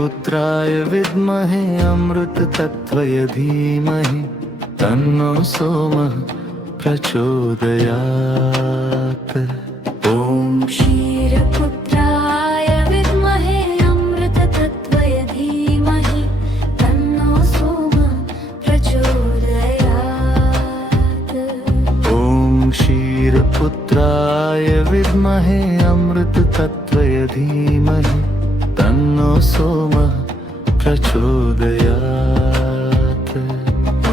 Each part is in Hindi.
क्षीरपुत्राय विद्महे अमृततत्त्वय धीमहि तन्नो सोमः प्रचोदयात्। ॐ क्षीरपुत्राय विद्महे अमृततत्त्वय धीमहि तन्नो सोमः प्रचोदयात्। ॐ क्षीरपुत्राय विद्महे अमृततत्त्वय धीमहि तन्नो सोमः प्रचोदयात्। ॐ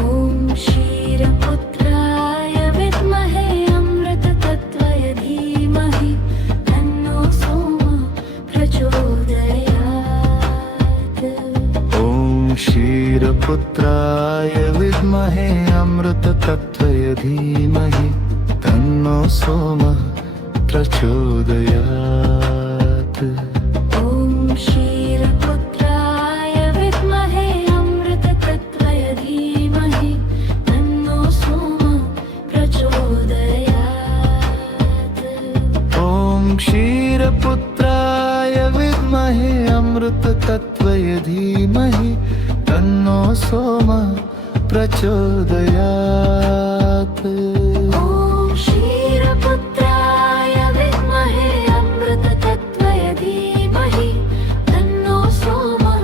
क्षीरपुत्राय विद्महे अमृततत्त्वय धीमहि तन्नो सोमः प्रचोदयात्। ॐ क्षीरपुत्राय विद्महे अमृततत्त्वय धीमहि तन्नो सोमः प्रचोदयात्। ॐ क्षीरपुत्राय विद्महे अमृततत्त्वय धीमहि तन्नो सोमः प्रचोदयात्। ॐ क्षीरपुत्राय विद्महे अमृततत्त्वय धीमहि तन्नो सोमः प्रचोदयात्। ॐ क्षीरपुत्राय विद्महे अमृततत्त्वय धीमहि तन्नो सोमः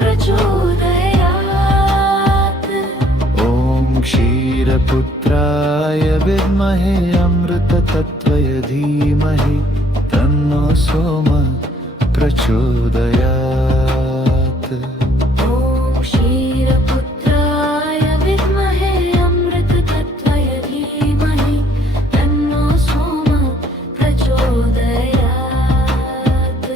प्रचोदयात्। ॐ क्षीरपुत्राय विद्महे अमृततत्त्वय धीमहि तन्नो सोमः प्रचोदयात्। ॐ क्षीरपुत्राय विद्महे अमृततत्त्वय धीमहि तन्नो सोमः प्रचोदयात्।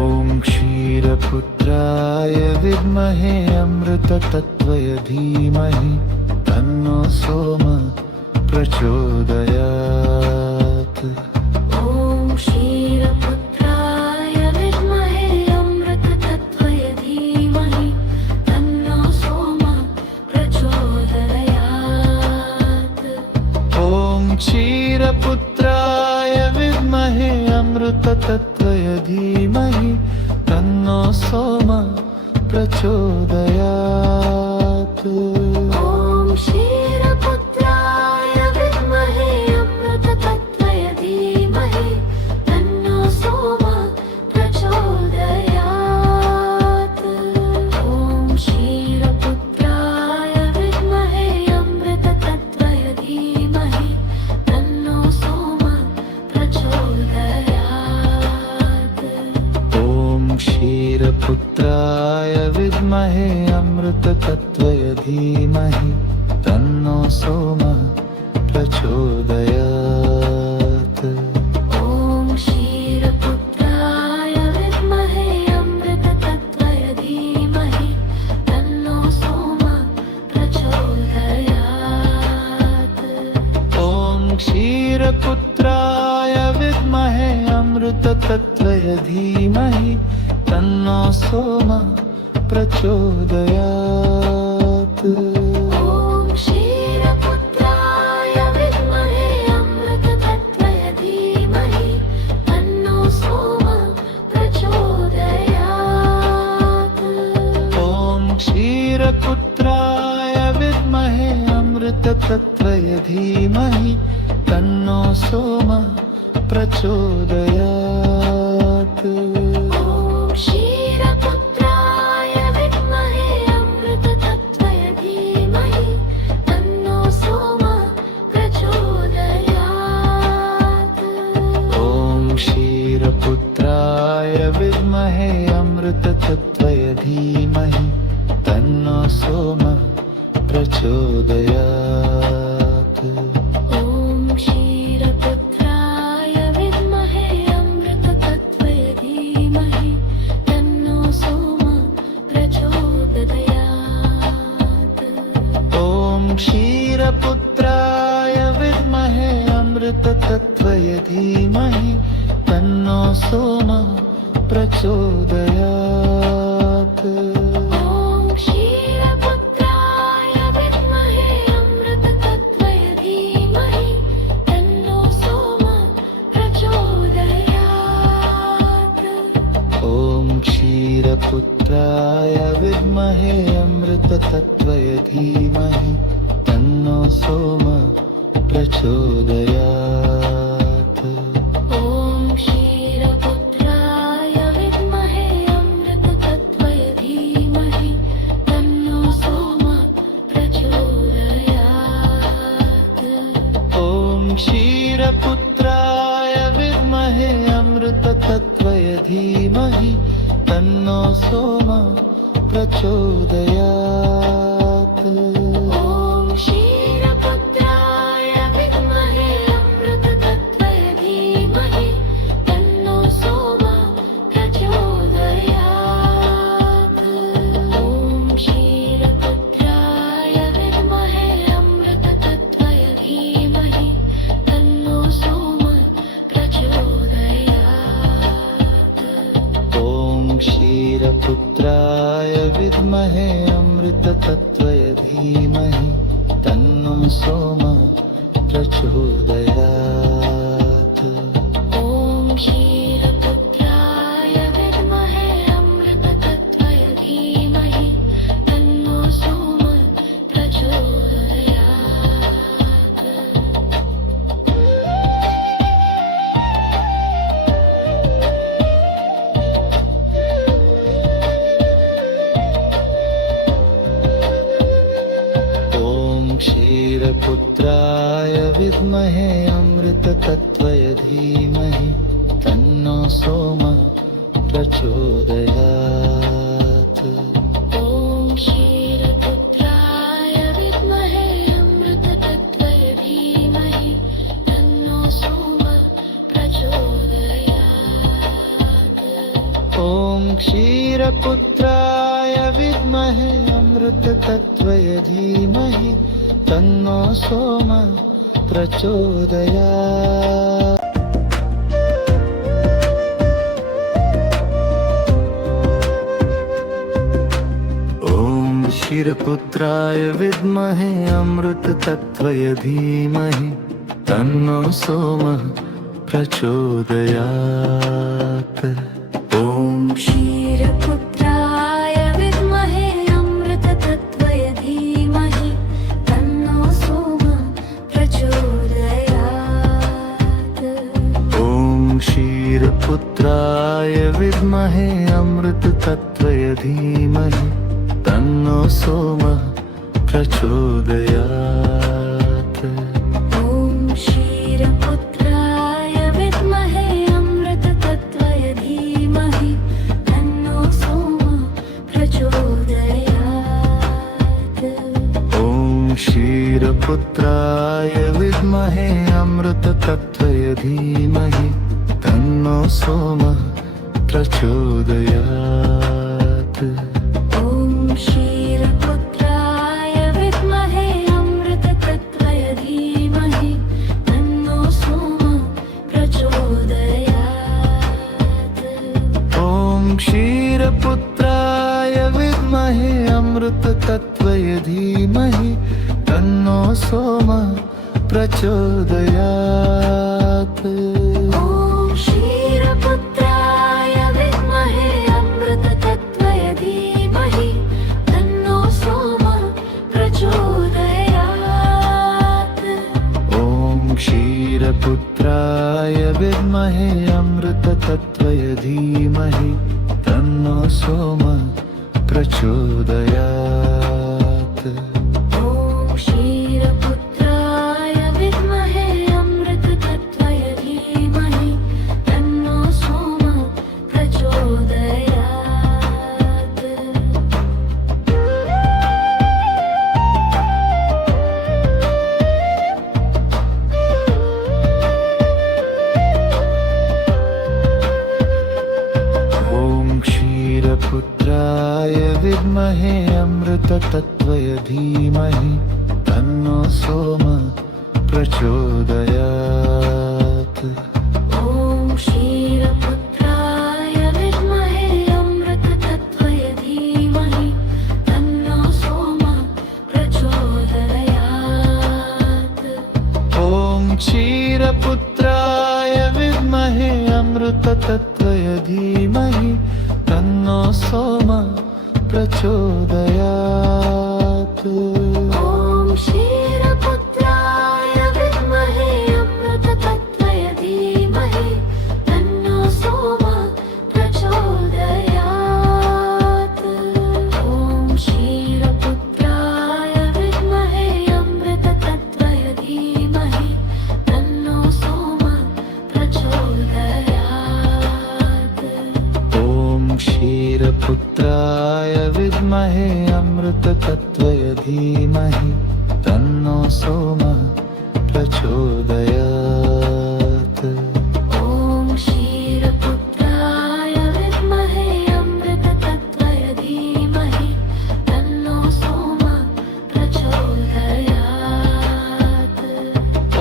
ॐ क्षीरपुत्राय विद्महे अमृततत्त्वय धीमहि तन्नो सोमः प्रचोदयात्। ॐ क्षीरपुत्राय विद्महे अमृततत्त्वय धीमहि तन्नो सोमः प्रचोदयात्। ॐ क्षीरपुत्राय विद्महे अमृततत्त्वय धीमहि तन्नो सोमः प्रचोदयात्। ॐ क्षीरपुत्राय विद्महे अमृततत्त्वय धीमहि तन्नो सोमः प्रचोदयात्। ॐ क्षीरपुत्राय विद्महे अमृततत्त्वय धीमहि तन्नो सोमः प्रचोदयात्। ॐ क्षीरपुत्राय विद्महे अमृततत्त्वय धीमहि तन्नो सोमः प्रचोदयात्। ॐ क्षीरपुत्राय विद्महे अमृततत्त्वय धीमहि तन्नो सोमः प्रचोदयात्। ॐ क्षीरपुत्राय विद्महे अमृततत्त्वय धीमहि तन्नो सोमः प्रचोदयात्। ॐ क्षीरपुत्राय विद्महे अमृततत्त्वय धीमहि तन्नो सोमः प्रचोदयात्। ॐ क्षीरपुत्राय विद्महे अमृततत्त्वय धीमहि तन्नो सोमः प्रचोदयात्। ॐ क्षीरपुत्राय विद्महे अमृततत्त्वय धीमहि तन्नो सोमः प्रचोदयात्। ॐ क्षीरपुत्राय विद्महे अमृततत्त्वय धीमहि तन्नो सोमः प्रचोदयात्। ॐ क्षीरपुत्राय विद्महे अमृततत्त्वय धीमहि तन्नो सोमः प्रचोदयात्। ॐ क्षीरपुत्राय विद्महे अमृततत्त्वय धीमहि तन्नो सोमः प्रचोदयात्। ॐ क्षीरपुत्राय प्रचोदयात्। ॐ क्षीरपुत्राय विद्महे अमृततत्त्वाय धीमहि तन्नो सोमः प्रचोदयात्। ॐ क्षीरपुत्राय विद्महे अमृततत्त्वाय धीमहि तन्नो सोमः प्रचोदयात्। ॐ क्षीरपुत्राय विद्महे अमृततत्त्वाय धीमहि तन्नो सोमः प्रचोदयात्। ॐ क्षीरपुत्राय विद्महे अमृततत्त्वाय धीमहि तन्नो सोमः प्रचोदयात्। ॐ क्षीरपुत्राय विद्महे अमृततत्त्वाय धीमहि तन्नो सोमः प्रचोदयात्। ॐ क्षीरपुत्राय विद्महे अमृततत्त्वाय धीमहि तन्नो सोमः प्रचोदयात्। ॐ क्षीरपुत्राय विद्महे अमृततत्त्वाय धीमहि तन्नो सोमः प्रचोदयात्। ॐ क्षीरपुत्राय विद्महे अमृततत्त्वाय धीमहि तन्नो सोमः प्रचोदयात्। ॐ क्षीरपुत्राय विद्महे अमृततत्त्वाय धीमहि तन्नो सोमः प्रचोदयात्। ॐ क्षीरपुत्राय विद्महे अमृततत्त्वाय धीमहि तन्नो सोमः प्रचोदयात्। ॐ क्षीरपुत्राय विद्महे अमृततत्त्वाय धीमहि तन्नो सोमः प्रचोदयात्। ॐ क्षीरपुत्राय विद्महे अमृततत्त्वाय धीमहि तन्नो सोमः प्रचोदयात्। ॐ क्षीरपुत्राय विद्महे अमृततत्त्वाय धीमहि तन्नो सोमः प्रचोदयात्। ॐ क्षीरपुत्राय विद्महे अमृततत्त्वाय धीमहि तन्नो सोमः प्रचोदयात्। ॐ क्षीरपुत्राय विद्महे अमृततत्त्वाय धीमहि तन्नो सोमः प्रचोदयात्। ॐ क्षीरपुत्राय विद्महे अमृततत्त्वाय धीमहि तन्नो सोमः प्रचोदयात्। ॐ क्षीरपुत्राय विद्महे अमृततत्त्वाय धीमहि तन्नो सोमः प्रचोदयात्। ॐ क्षीरपुत्राय विद्महे अमृततत्त्वाय धीमहि तन्नो सोमः प्रचोदयात्। ॐ क्षीरपुत्राय विद्महे अमृततत्त्वाय धीमहि तन्नो सोमः प्रचोदयात्। ॐ क्षीरपुत्राय विद्महे अमृततत्त्वाय धीमहि तन्नो सोमः प्रचोदयात्। ॐ क्षीरपुत्राय विद्महे अमृततत्त्वाय धीमहि तन्नो सोमः प्रचोदयात्। ॐ क्षीरपुत्राय विद्महे अमृततत्त्वाय धीमहि तन्नो सोमः प्रचोदयात्। ॐ क्षीरपुत्राय विद्महे विद्महे अमृततत्त्वय धीमहि तन्नो सोमः प्रचोदयात्। ॐ क्षीरपुत्राय विद्महे अमृततत्त्वय धीमहि तन्नो सोमः प्रचोदयात्।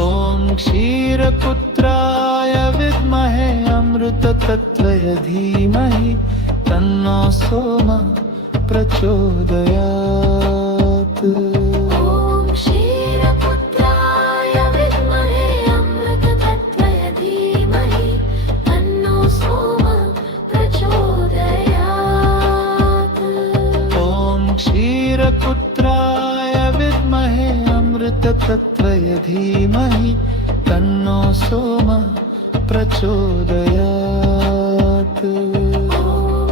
ॐ क्षीरपुत्राय विद्महे अमृततत्त्वय धीमहि तन्नो सोमः प्रचोदयात्। ॐ क्षीरपुत्राय विद्महे अमृततत्त्वय धीमहि तन्नो सोमः प्रचोदयात्। ॐ क्षीरपुत्राय विद्महे अमृततत्त्वय धीमहि तन्नो सोमः प्रचोदयात्। ॐ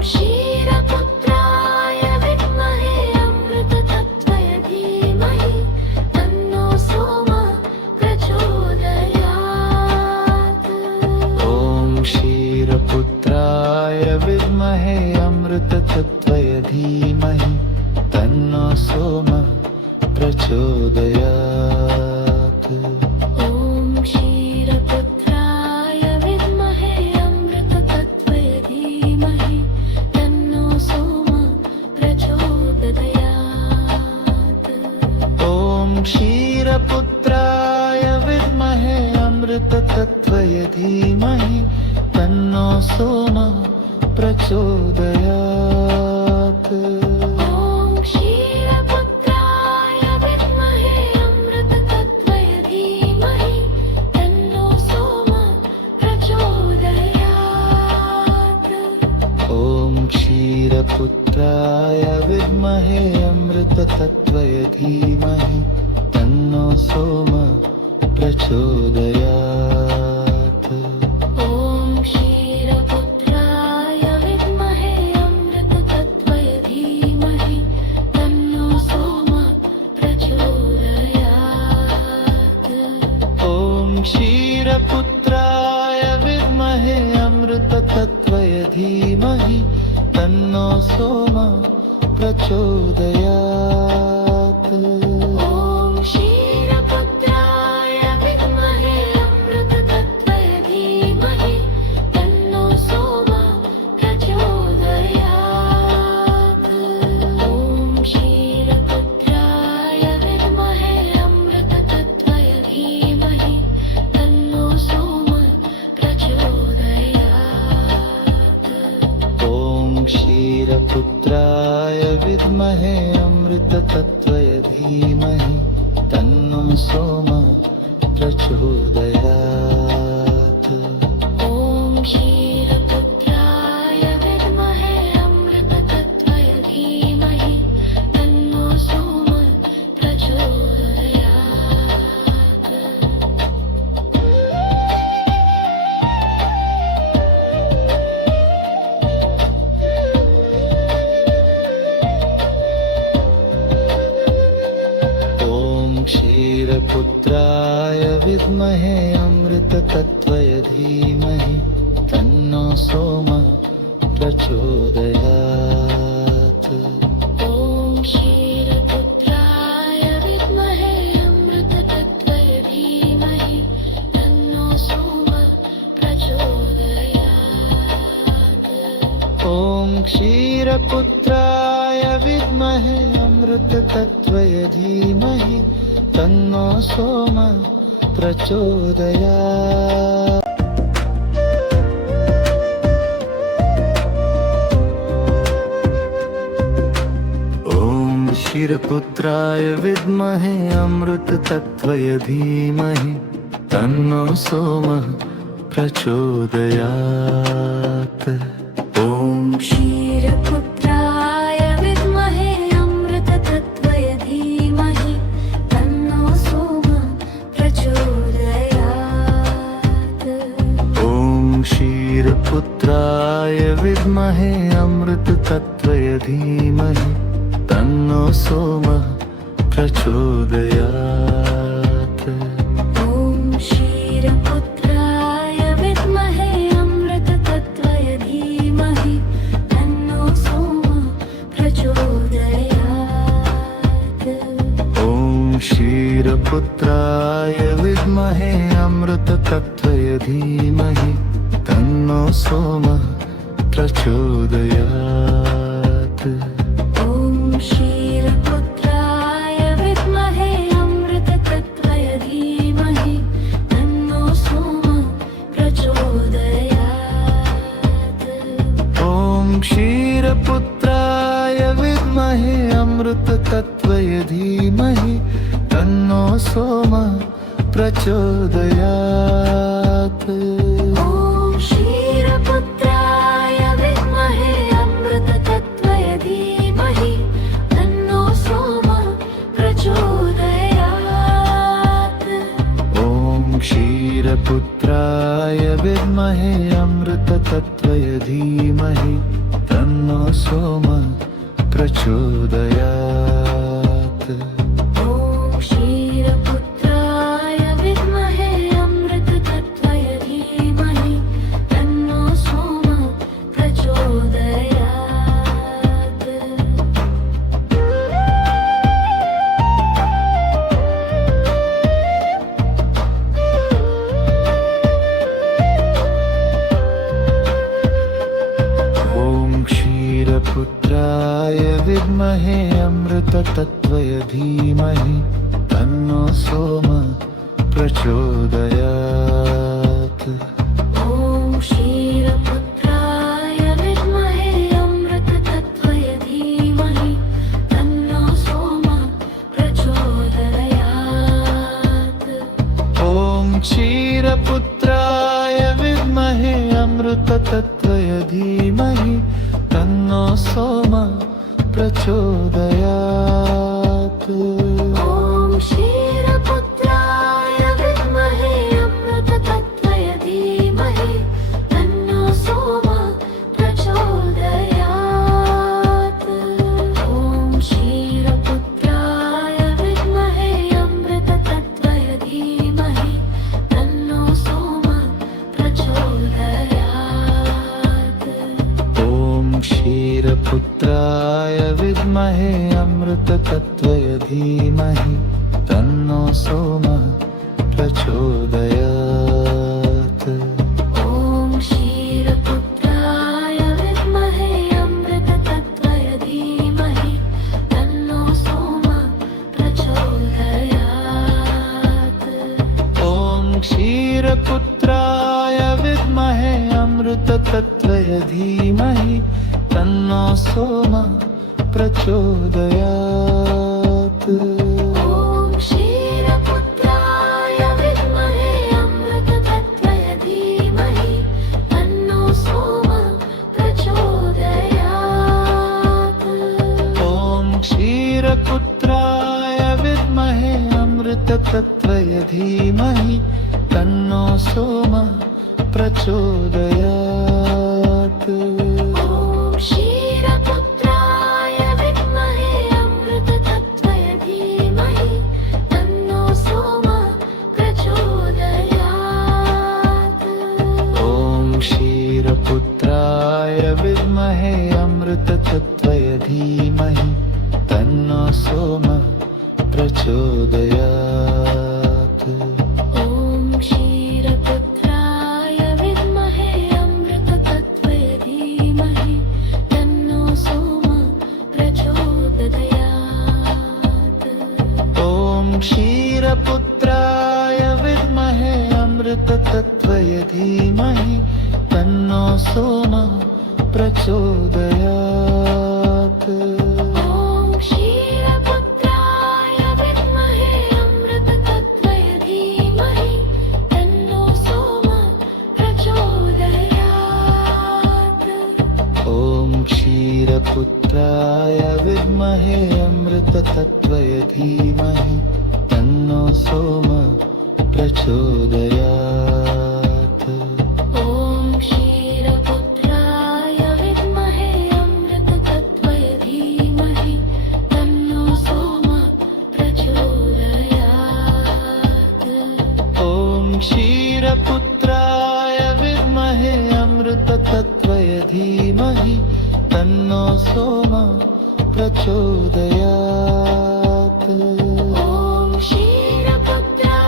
क्षीरपुत्राय विद्महे अमृततत्त्वय धीमहि तन्नो सोमः प्रचोदयात्। ॐ क्षीरपुत्राय विद्महे अमृततत्त्वय धीमहि तन्नो सोमः प्रचोदयात्। ॐ क्षीरपुत्राय विद्महे अमृततत्त्वय धीमहि तन्नो सोमः प्रचोदयात्। ॐ क्षीरपुत्राय विद्महे अमृततत्त्वय धीमहि तन्नो सोमः प्रचोदयात्। ॐ क्षीरपुत्राय विद्महे अमृततत्त्वय धीमहि तन्नो सोमः प्रचोदयात्। ॐ क्षीरपुत्राय विद्महे अमृततत्त्वय धीमहि तन्नो सोमः प्रचोदयात्। ॐ क्षीरपुत्राय विद्महे अमृततत्त्वय धीमहि तन्नो सोमः प्रचोदयात्। ॐ क्षीरपुत्राय विद्महे अमृततत्त्वय धीमहि तन्नो सोमः प्रचोदयात्। ॐ क्षीरपुत्राय विद्महे अमृततत्त्वय धीमहि तन्नो सोमः प्रचोदयात्। ॐ क्षीरपुत्राय विद्महे अमृततत्त्वय धीमहि तन्नो सोमः प्रचोदयात्। ॐ क्षीरपुत्राय विद्महे अमृततत्त्वय धीमहि तन्नो सोमः प्रचोदयात्। ॐ क्षीरपुत्राय विद्महे अमृततत्त्वय धीमहि तन्नो सोमः प्रचोदयात्। ॐ क्षीरपुत्राय विद्महे अमृततत्त्वय धीमहि तन्नो सोमः प्रचोदयात्। ॐ क्षीरपुत्राय विद्महे अमृततत्त्वय धीमहि तन्नो सोमः प्रचोदयात्। ॐ क्षीरपुत्राय विद्महे अमृततत्त्वय धीमहि तन्नो सोमः प्रचोदयात्। ॐ क्षीरपुत्राय विद्महे अमृततत्त्वय धीमहि तन्नो सोमः प्रचोदयात्। ॐ क्षीरपुत्राय विद्महे अमृततत्त्वय धीमहि तन्नो सोमः प्रचोदयात्। ॐ क्षीरपुत्राय विद्महे अमृततत्त्वय धीमहि तन्नो सोमः प्रचोदयात्। ॐ क्षीरपुत्राय विद्महे अमृततत्त्वय धीमहि तन्नो सोमः प्रचोदयात्। क्षीरपुत्राय विद्महे अमृततत्त्वय धीमहि तन्नो सोमः प्रचोदयात्। ॐ क्षीरपुत्राय विद्महे अमृततत्त्वय धीमहि तन्नो सोमः प्रचोदयात्। ॐ क्षीरपुत्राय विद्महे अमृततत्त्वय धीमहि तन्नो सोमः प्रचोदयात्। ॐ क्षीरपुत्राय विद्महे अमृततत्त्वय धीमहि तन्नो सोमः प्रचोदयात्। ॐ क्षीरपुत्राय विद्महे अमृततत्त्वय धीमहि तन्नो सोमः प्रचोदयात्। ॐ क्षीरपुत्राय विद्महे अमृततत्त्वय धीमहि तन्नो सोमः प्रचोदयात्। ॐ क्षीरपुत्राय विद्महे अमृततत्त्वय धीमहि तन्नो सोमः प्रचोदयात्। ॐ क्षीरपुत्राय विद्महे अमृततत्त्वय धीमहि तन्नो सोमः प्रचोदयात्। ॐ क्षीरपुत्राय विद्महे अमृततत्त्वय धीमहि तन्नो सोमः प्रचोदयात्। ॐ क्षीरपुत्राय विद्महे अमृततत्त्वय धीमहि तन्नो सोमः प्रचोदयात्। ॐ क्षीरपुत्राय विद्महे अमृततत्त्वय धीमहि तन्नो सोमः प्रचोदयात्। ॐ क्षीरपुत्राय विद्महे अमृततत्त्वय धीमहि तन्नो सोमः प्रचोदयात्। ॐ क्षीरपुत्राय विद्महे अमृततत्त्वय धीमहि तन्नो सोमः प्रचोदयात्। ॐ क्षीरपुत्राय विद्महे अमृततत्त्वय धीमहि तन्नो सोमः प्रचोदयात्। ॐ क्षीरपुत्राय विद्महे अमृततत्त्वय धीमहि तन्नो सोमः प्रचोदयात्। ॐ क्षीरपुत्राय विद्महे अमृततत्त्वय धीमहि तन्नो सोमः प्रचोदयात्। ॐ क्षीरपुत्राय विद्महे अमृततत्त्वय धीमहि तन्नो सोमः प्रचोदयात्। ॐ क्षीरपुत्राय विद्महे अमृततत्त्वय धीमहि तन्नो सोमः प्रचोदयात्। ॐ क्षीरपुत्राय विद्महे अमृततत्त्वय धीमहि तन्नो सोमः प्रचोदयात्। ॐ क्षीरपुत्राय विद्महे अमृततत्त्वय धीमहि तन्नो सोमः प्रचोदयात्। ॐ क्षीरपुत्राय विद्महे अमृततत्त्वय धीमहि तन्नो सोमः प्रचोदयात्। ॐ क्षीरपुत्राय विद्महे अमृततत्त्वय धीमहि तन्नो सोमः प्रचोदयात्। ॐ क्षीरपुत्राय विद्महे अमृततत्त्वय धीमहि तन्नो सोमः प्रचोदयात्। ॐ क्षीरपुत्राय विद्महे अमृततत्त्वय धीमहि तन्नो सोमः प्रचोदयात्। ॐ क्षीरपुत्राय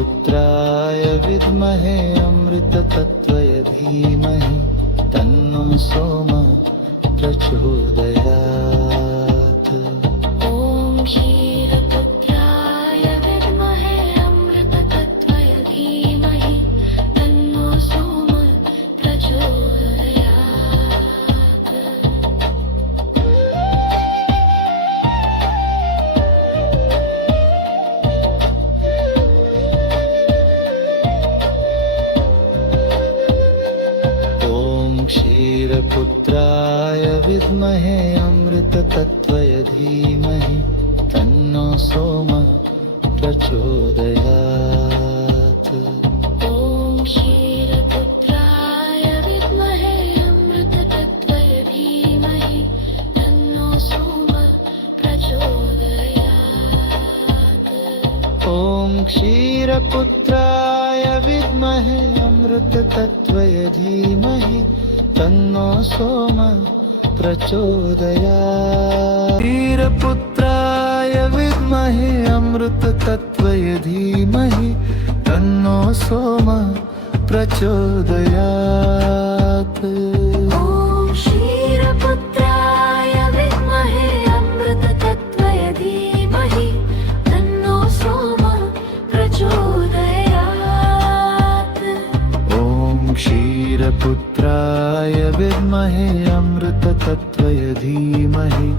क्षीरपुत्राय विद्महे अमृततत्त्वय धीमहि तन्नो सोम प्रचोदयात् ॐ क्षीरपुत्राय विद्महे अमृततत्त्वय धीमहि तन्नो सोम प्रचोदयात् ॐ क्षीरपुत्राय विद्महे अमृततत्त्वय धीमहि तन्नो सोम प्रचोदयात् ॐ क्षीरपुत्राय विद्महे अमृततत्त्वय धीमहि तन्नो सोम प्रचोदयात् ॐ क्षीरपुत्राय विद्महे अमृततत्त्वय धीमहि तन्नो सोम प्रचोदयात् क्षीरपुत्राय विद्महे अमृततत्त्वय धीमहि तन्नो सोम प्रचोदयात् ॐ क्षीरपुत्राय विद्महे अमृततत्त्वय धीमहि तन्नो सोम प्रचोदयात् ॐ क्षीरपुत्राय विद्महे अमृततत्त्वय धीमहि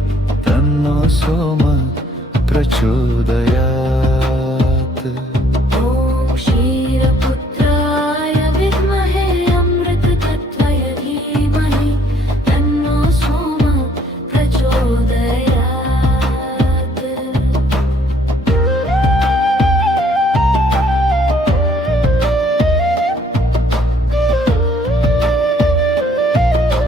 तन्नो सोम प्रचोदयात्